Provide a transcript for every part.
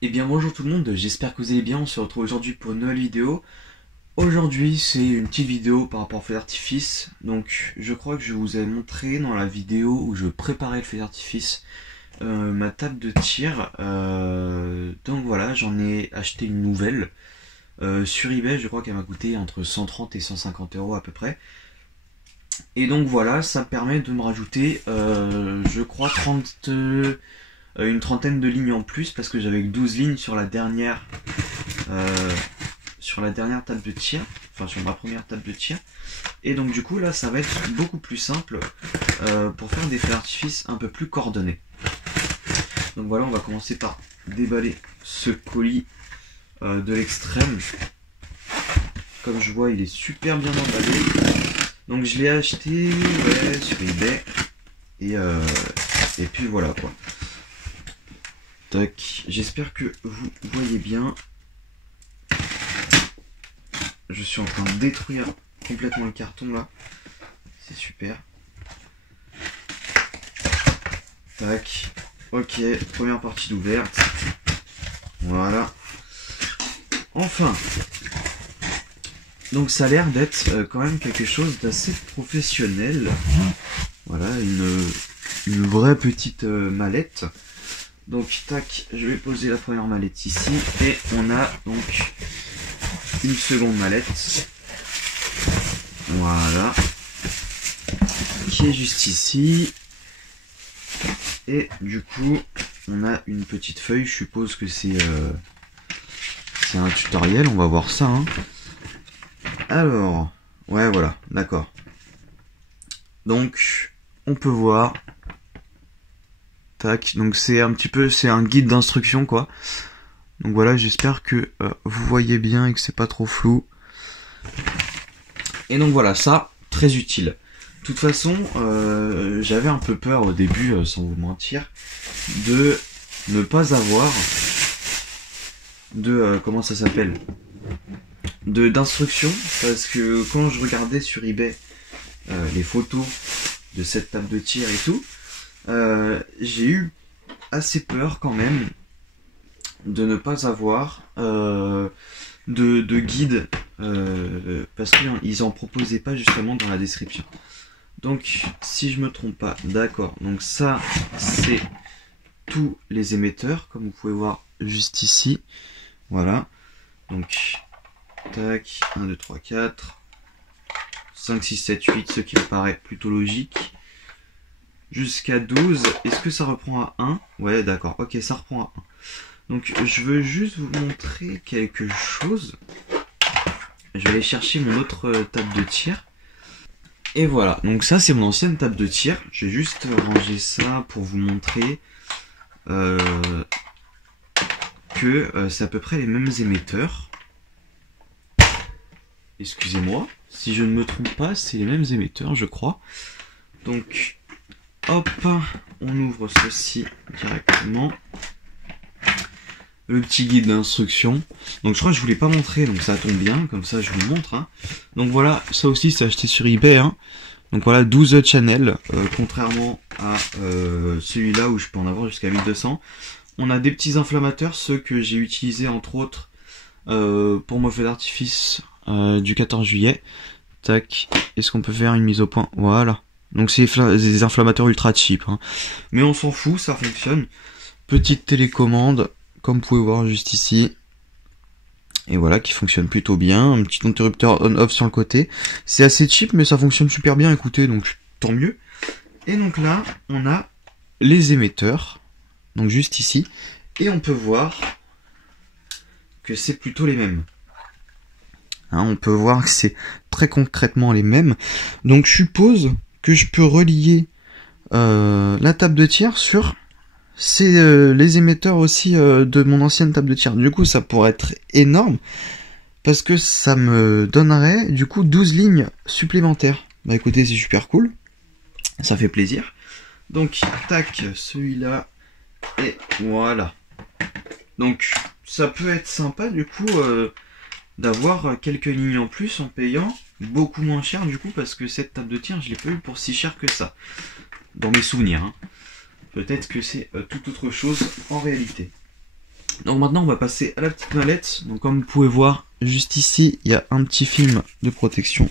Eh bien bonjour tout le monde, j'espère que vous allez bien, on se retrouve aujourd'hui pour une nouvelle vidéo. Aujourd'hui c'est une petite vidéo par rapport au feu d'artifice. Donc je crois que je vous avais montré dans la vidéo où je préparais le feu d'artifice ma table de tir. Donc voilà, j'en ai acheté une nouvelle. Sur eBay je crois qu'elle m'a coûté entre 130 et 150 euros à peu près. Et donc voilà, ça me permet de me rajouter je crois une trentaine de lignes en plus parce que j'avais que 12 lignes euh, sur la dernière table de tir, enfin sur ma première table de tir. Et donc du coup là ça va être beaucoup plus simple pour faire des feux d'artifice un peu plus coordonnés. Donc voilà, on va commencer par déballer ce colis de l'extrême. Comme je vois, il est super bien emballé. Donc je l'ai acheté sur eBay et puis voilà quoi. Tac, j'espère que vous voyez bien. Je suis en train de détruire complètement le carton là. C'est super. Tac. Ok, première partie d'ouverte. Voilà. Enfin. Donc ça a l'air d'être quand même quelque chose d'assez professionnel. Voilà, une vraie petite mallette. Donc tac, je vais poser la première mallette ici et on a donc une seconde mallette, voilà, qui est juste ici. Et du coup on a une petite feuille, je suppose que c'est un tutoriel, on va voir ça hein. Alors, ouais voilà, d'accord. Donc on peut voir. Tac, donc c'est un petit peu, c'est un guide d'instruction quoi. Donc voilà, j'espère que vous voyez bien et que c'est pas trop flou. Et donc voilà, ça, très utile. De toute façon, j'avais un peu peur au début, sans vous mentir, de ne pas avoir de, comment ça s'appelle, d'instruction, parce que quand je regardais sur eBay les photos de cette table de tir et tout, j'ai eu assez peur quand même de ne pas avoir de guide parce qu'ils en proposaient pas justement dans la description. Donc si je me trompe pas, d'accord, donc ça c'est tous les émetteurs comme vous pouvez voir juste ici, voilà, donc tac, 1, 2, 3, 4 5, 6, 7, 8, ce qui me paraît plutôt logique, jusqu'à 12. Est-ce que ça reprend à 1? Ouais, d'accord, ok, ça reprend à 1. Donc je veux juste vous montrer quelque chose. Je vais aller chercher mon autre table de tir. Et voilà, donc ça c'est mon ancienne table de tir. Je vais juste ranger ça pour vous montrer que c'est à peu près les mêmes émetteurs. Excusez-moi, si je ne me trompe pas, c'est les mêmes émetteurs je crois. Donc hop, on ouvre ceci directement. Le petit guide d'instruction. Donc je crois que je voulais pas montrer, donc ça tombe bien, comme ça je vous montre. Hein. Donc voilà, ça aussi c'est acheté sur eBay. Hein. Donc voilà, 12 channels, contrairement à celui-là où je peux en avoir jusqu'à 1200. On a des petits inflammateurs, ceux que j'ai utilisés entre autres pour mon feu d'artifice du 14 juillet. Tac, est-ce qu'on peut faire une mise au point? Voilà. Donc c'est des inflammateurs ultra cheap. Hein. Mais on s'en fout, ça fonctionne. Petite télécommande. Comme vous pouvez voir juste ici. Et voilà, qui fonctionne plutôt bien. Un petit interrupteur on-off sur le côté. C'est assez cheap, mais ça fonctionne super bien, écoutez, donc tant mieux. Et donc là, on a les émetteurs. Donc juste ici. Et on peut voir que c'est plutôt les mêmes. Hein, on peut voir que c'est très concrètement les mêmes. Donc je suppose que je peux relier la table de tir sur... c'est les émetteurs aussi de mon ancienne table de tir. Du coup, ça pourrait être énorme parce que ça me donnerait du coup 12 lignes supplémentaires. Bah écoutez, c'est super cool. Ça fait plaisir. Donc, tac, celui-là. Et voilà. Donc, ça peut être sympa du coup d'avoir quelques lignes en plus en payant beaucoup moins cher du coup parce que cette table de tir, je l'ai pas eu pour si cher que ça. Dans mes souvenirs. Hein. Peut-être que c'est tout autre chose en réalité. Donc maintenant on va passer à la petite mallette. Donc comme vous pouvez voir, juste ici, il y a un petit film de protection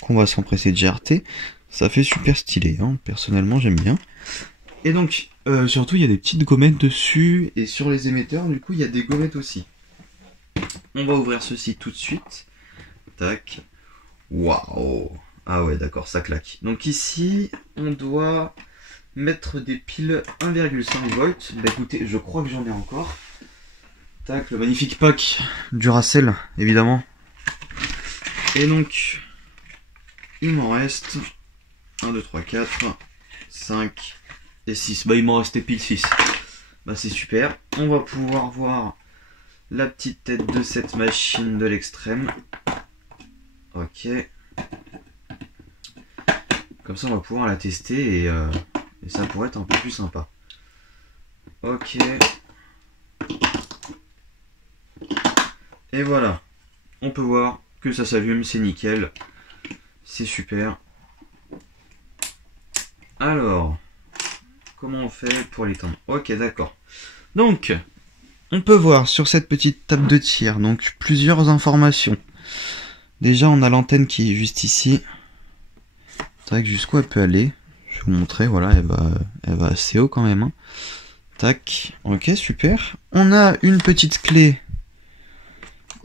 qu'on va s'empresser de GRT. Ça fait super stylé, hein. Personnellement j'aime bien. Et donc, surtout il y a des petites gommettes dessus, et sur les émetteurs, du coup il y a des gommettes aussi. On va ouvrir ceci tout de suite. Tac. Waouh. Ah ouais, d'accord, ça claque. Donc ici, on doit mettre des piles 1,5 volts. Bah écoutez, je crois que j'en ai encore. Tac, le magnifique pack Duracell, évidemment. Et donc, il m'en reste 1, 2, 3, 4, 5 et 6. Bah il m'en restait pile 6. Bah c'est super. On va pouvoir voir la petite tête de cette machine de l'extrême. Ok. Comme ça on va pouvoir la tester et ça pourrait être un peu plus sympa. Ok. Et voilà. On peut voir que ça s'allume, c'est nickel. C'est super. Alors, comment on fait pour l'éteindre? Ok, d'accord. Donc, on peut voir sur cette petite table de tir, donc plusieurs informations. Déjà, on a l'antenne qui est juste ici. Tac, jusqu'où elle peut aller. Je vais vous montrer, voilà, elle va assez haut quand même. Hein. Tac, ok, super. On a une petite clé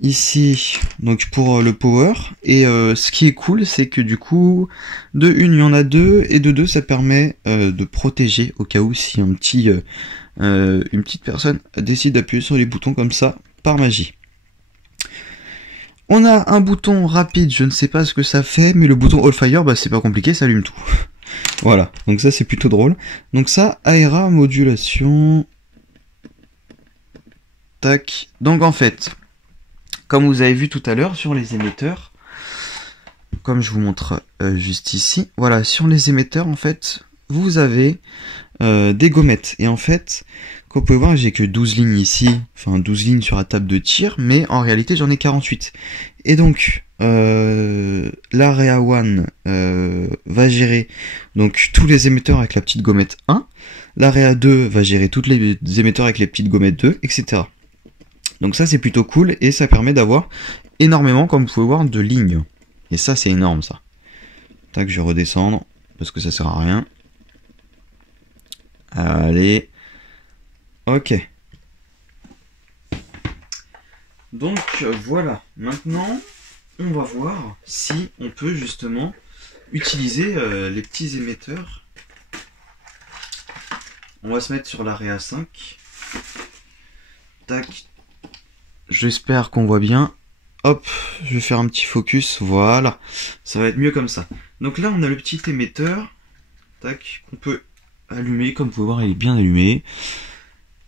ici, donc pour le power. Et ce qui est cool, c'est que du coup, de une, il y en a deux, et de deux, ça permet de protéger au cas où si une petite personne décide d'appuyer sur les boutons comme ça, par magie. On a un bouton rapide, je ne sais pas ce que ça fait, mais le bouton All Fire, bah c'est pas compliqué, ça allume tout. Voilà, donc ça c'est plutôt drôle. Donc ça, ARA modulation. Tac. Donc en fait, comme vous avez vu tout à l'heure sur les émetteurs, comme je vous montre juste ici, voilà, sur les émetteurs en fait, vous avez des gommettes. Et en fait, comme vous pouvez voir, j'ai que 12 lignes ici, enfin 12 lignes sur la table de tir, mais en réalité j'en ai 48. Et donc, l'Area 1 va gérer donc tous les émetteurs avec la petite gommette 1, l'Area 2 va gérer tous les émetteurs avec les petites gommettes 2, etc. Donc ça c'est plutôt cool, et ça permet d'avoir énormément, comme vous pouvez voir, de lignes. Et ça c'est énorme ça. Tac, je vais redescendre, parce que ça sert à rien. Allez. Ok. Donc voilà. Maintenant, on va voir si on peut justement utiliser les petits émetteurs. On va se mettre sur l'Area 5. Tac. J'espère qu'on voit bien. Hop, je vais faire un petit focus. Voilà. Ça va être mieux comme ça. Donc là, on a le petit émetteur. Tac, qu'on peut allumer. Comme vous pouvez voir, il est bien allumé.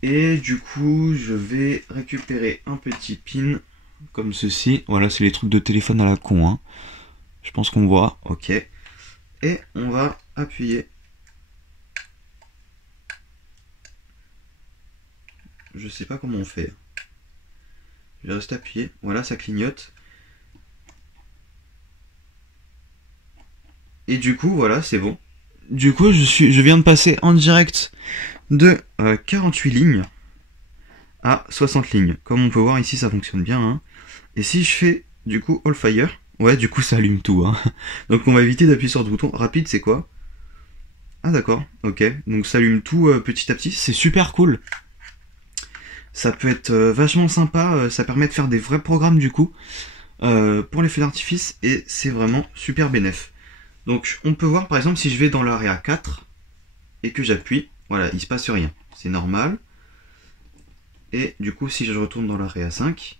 Et du coup, je vais récupérer un petit pin comme ceci. Voilà, c'est les trucs de téléphone à la con. Hein. Je pense qu'on voit. Ok. Et on va appuyer. Je sais pas comment on fait. Je vais rester appuyé. Voilà, ça clignote. Et du coup, voilà, c'est bon. Du coup, je viens de passer en direct de 48 lignes à 60 lignes. Comme on peut voir ici, ça fonctionne bien. Hein. Et si je fais du coup All Fire, ouais, du coup ça allume tout. Hein. Donc on va éviter d'appuyer sur le bouton. Rapide, c'est quoi? Ah d'accord, ok. Donc ça allume tout petit à petit. C'est super cool. Ça peut être vachement sympa. Ça permet de faire des vrais programmes du coup pour les feux d'artifice. Et c'est vraiment super bénéf. Donc on peut voir par exemple si je vais dans l'Area 4 et que j'appuie, voilà, il se passe rien. C'est normal. Et du coup si je retourne dans l'Area 5,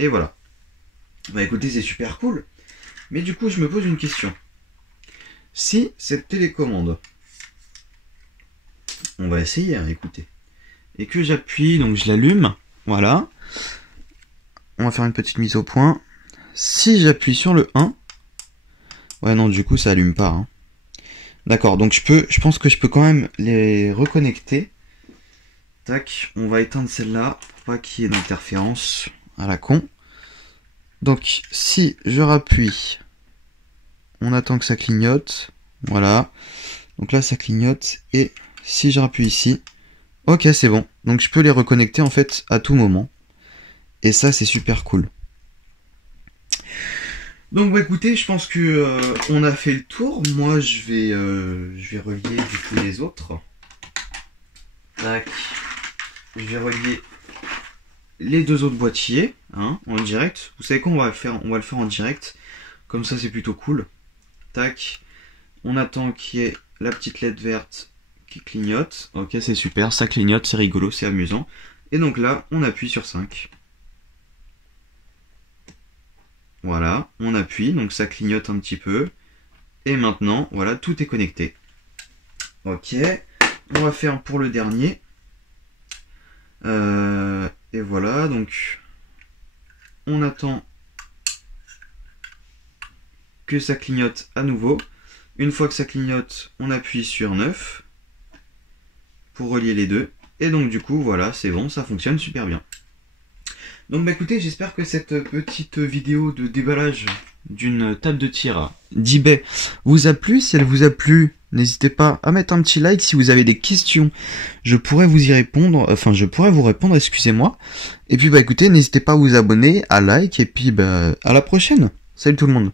et voilà. Bah écoutez, c'est super cool. Mais du coup je me pose une question. Si cette télécommande, on va essayer, hein, écoutez, et que j'appuie, donc je l'allume, voilà. On va faire une petite mise au point. Si j'appuie sur le 1, ouais non, du coup ça allume pas. Hein. D'accord, donc je pense que je peux quand même les reconnecter. Tac, on va éteindre celle-là pour pas qu'il y ait d'interférence à la con. Donc si je rappuie, on attend que ça clignote. Voilà. Donc là ça clignote. Et si je rappuie ici, Ok, c'est bon. Donc je peux les reconnecter en fait à tout moment. Et ça, c'est super cool. Donc bah écoutez, je pense que on a fait le tour. Moi, je vais relier du coup les autres. Tac. Je vais relier les deux autres boîtiers, hein, en direct. Vous savez quoi, on va le faire en direct. Comme ça, c'est plutôt cool. Tac. On attend qu'il y ait la petite LED verte qui clignote. Ok, c'est super, ça clignote, c'est rigolo, c'est amusant. Et donc là, on appuie sur 5. Voilà, on appuie, donc ça clignote un petit peu. Et maintenant, voilà, tout est connecté. Ok, on va faire pour le dernier. Et voilà, donc on attend que ça clignote à nouveau. Une fois que ça clignote, on appuie sur 9 pour relier les deux. Et donc du coup, voilà, c'est bon, ça fonctionne super bien. Donc bah écoutez, j'espère que cette petite vidéo de déballage d'une table de tir d'eBay vous a plu. Si elle vous a plu, n'hésitez pas à mettre un petit like. Si vous avez des questions, je pourrais vous y répondre. Enfin, je pourrais vous répondre, excusez-moi. Et puis bah écoutez, n'hésitez pas à vous abonner, à like. Et puis bah à la prochaine. Salut tout le monde.